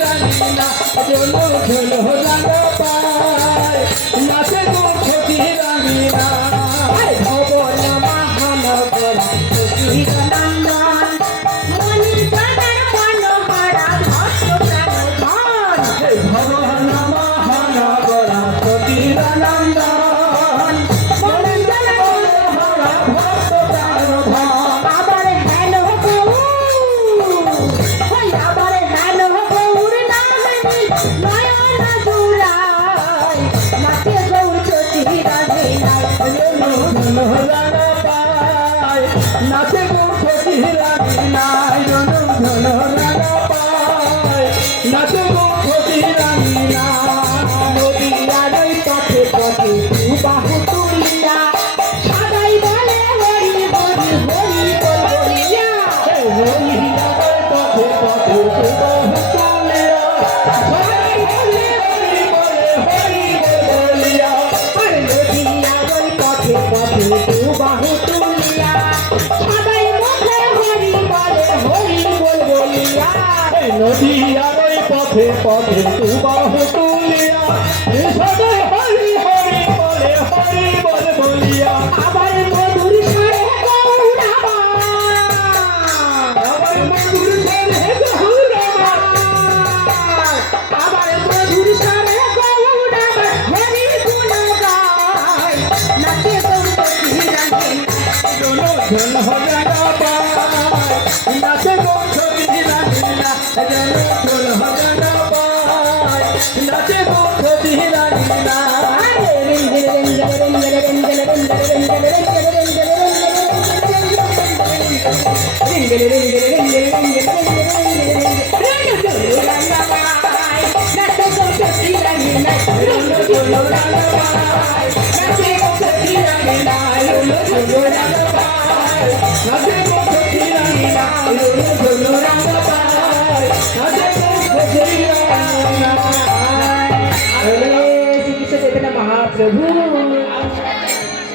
রাঙিনা জনু ঝোলো রাঙা পায় নাচে গো সখী রাঙিনা ভব নমহানগর সতীরনন্দন মনির প্রাণের মনোহরা ভক্ত প্রাণধন ভব নমহানগর সতীরনন্দন মনির প্রাণের মনোহরা ভক্ত প্রাণধন আবার হেন আবার হেন গৌর নামে নয়ন জুড়াই নাচে গৌর সতীরনন্দন ঝোলো রাঙা পায় নাচে গো সখী রাঙিনা জনু ঝোলো রাঙা পায় নাচে গো সখী রাঙিনা নদীয়ার ওই পথে পথে বাহু তুলিয়া সদাই বলে হরি হরি হরি বল বলিয়া পথে পথে আর নদীয়ার ওই পথে পথে বাহু তুলিয়া সদাই মুখে হরি বলে হরি বল বলিয়া নদী আর ওই পথে পথে তু বাহু তুলিয়া সদাই হরি হরি বলে হরি বল বলিয়া আবার মধুর স্বরে গৌরাবা আবার মধুর স্বরে গৌরাবা আবার মধুর স্বরে গৌরাবা হরি গুণ গায় নাচে গৌর সখী রাঙিনা জনু ঝোলো রাঙা পায় নাচে গো সখী রাঙিনা জনু ঝোলো রাঙা পায় নাচে গো সখী রাঙিনা महाप्रभु